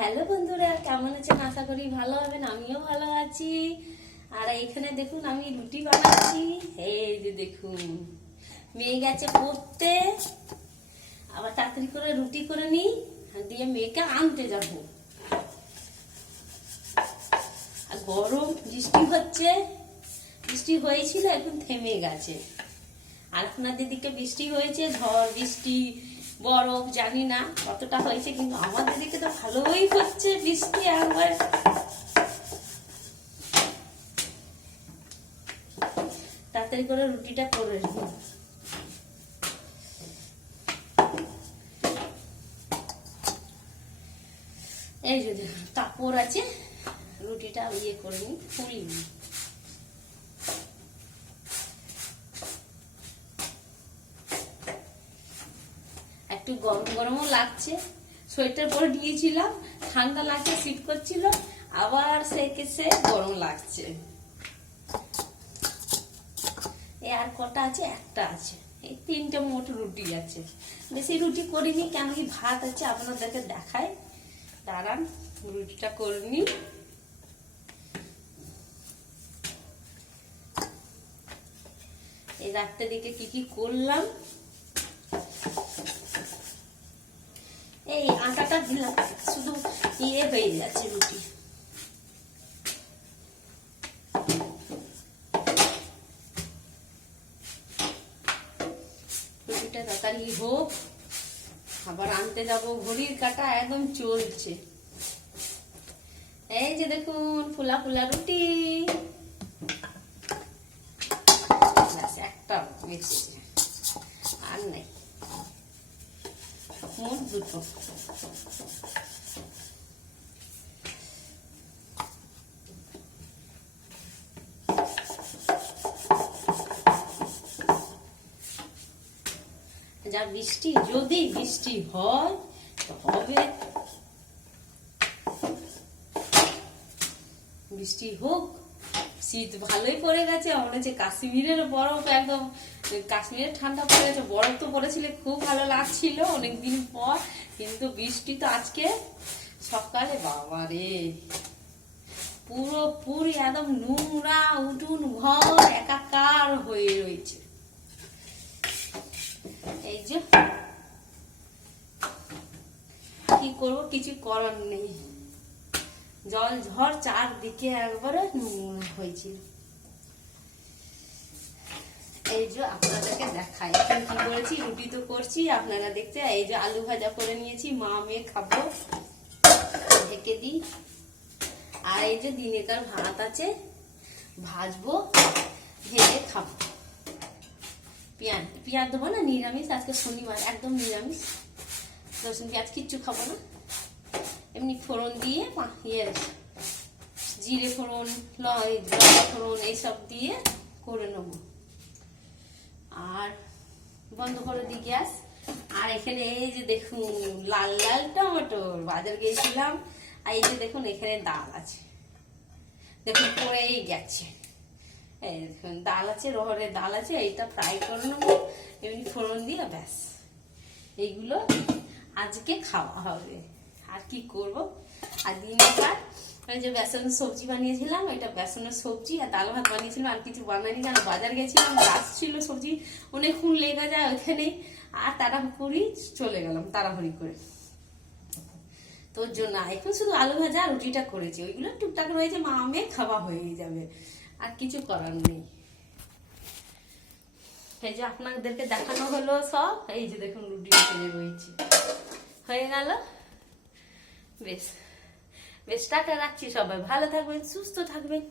Hello বন্ধুরা, কেমন আছেন? আশা করি ভালো হবেন। আমিও ভালো আছি। আর এইখানে দেখুন আমি রুটি বানাচ্ছি। এই যে দেখুন, মেয়ে গেছে পড়তে, আবার তাড়াতাড়ি করে রুটি করে নিই, দিয়ে মেয়েকে আনতে যাব। আর গরম, বৃষ্টি হচ্ছে, বৃষ্টি হয়েছিল এখন থেমে গেছে। আর আপনাদের দিকে বৃষ্টি হয়েছে, ঝড় বৃষ্টি বরফ জানি না কতটা হয়েছে, কিন্তু আমাদের দিকে তো ভালোই হচ্ছে বৃষ্টি। একবার তাড়াতাড়ি করে রুটিটা করে নিই। এই যে কাপড় আছে, রুটিটা ইয়ে করে নিই, ফুলি নিই। একটু গরম গরমও লাগছে, সোয়েটার পরে নিয়েছিলাম, ঠান্ডা লাগছে, শীত করছিল, আবার সে গরম লাগছে। এই আর কটা আছে? একটা আছে। এই 3টে মোট রুটি আছে, বেশি রুটি করিনি, কেন কি ভাত আছে আপনাদেরকে দেখায়। দাঁড়ান, রুটিটা করে নি। এই রাত্রে দিকে কি করলাম, এই আটাটা দিলাম, শুধু ইয়ে হয়ে যাচ্ছে রুটি। রুটিটা তাড়াতাড়ি হোক, আবার আনতে যাব। ঘড়ির কাঁটা একদম চলছে। এই যে দেখুন, ফুলা ফুলা রুটি। একটা বেশি আর নাই, মোট দুটো। যা বৃষ্টি, যদি বৃষ্টি হয় তো হবে, বৃষ্টি হোক। শীত ভালোই পড়ে গেছে, মনে হচ্ছে কাশ্মীরের বরফ, একদম কাশ্মীরের ঠান্ডা পড়ে গেছে। বরফ তো পড়েছিল, খুব ভালো লাগছিল অনেকদিন পর, কিন্তু বৃষ্টি তো আজকে সকালে বাবারে পুরোপুরি একদম নোংরা, উঠুন ঘর একাকার হয়ে রয়েছে। এই যে কি করবো, কিছু করার নেই, জল ঝড় চারদিকে একবারে নোংরা হয়েছিল। এই যে আপনাদেরকে দেখাই এখন কি করেছি। রুটি তো করছি, আপনারা দেখতে। এই যে আলু ভাজা করে নিয়েছি, মা মেয়ে খাবো, ঢেকে দিই। আর এই যে দিনেকার ভাত আছে, ভাজবো, ভেজে খাবো। পেঁয়াজ দেবো না, নিরামিষ, আজকে শনিবার, একদম নিরামিষ। রসুন পেঁয়াজ কিচ্ছু খাবো না, এমনি ফোড়ন দিয়ে জিরে ফোড়ন, লঙ্কা ফোড়ন এইসব দিয়ে করে নেবো। আর বন্ধ করে দিই গ্যাস। আর এখানে এই যে দেখুন লাল লাল টমেটোর, বাজার গিয়েছিলাম। আর এই যে দেখুন এখানে ডাল আছে, দেখুন পড়েই গেছে। এই দেখুন ডাল আছে, রহড়ের ডাল আছে, এইটা ফ্রাই করে নেবো এমনি ফোড়ন দিয়ে, ব্যাস। এইগুলো আজকে খাওয়া হবে। আর কি করব। আর দিনের ভাত, আমি যে বেসনের সবজি বানিয়েছিলাম, এটা বেসনের সবজি আর ডাল ভাত বানিয়েছিলাম, আর কিছু বানাইনি, কারণ বাজার গেছিলাম, গাছ ছিল সবজি, অনেকক্ষণ লেগে যায় ওইখানে। আর তাড়াহুড়ি চলে গেলাম, তাড়াহুড়ি করে, তোর জন্য এখন শুধু আলু ভাজা আর রুটিটা করেছি। ওইগুলো টুকটাক রয়েছে, মা মেয়ে খাওয়া হয়ে যাবে, আর কিছু করার নেই। এই যে আপনাদেরকে দেখানো হলো সব। এই যে দেখুন রুটি রয়েছে, হয়ে গেল। বেশ বেশ, টাটা রাখছি। সবাই ভালো থাকবেন, সুস্থ থাকবেন।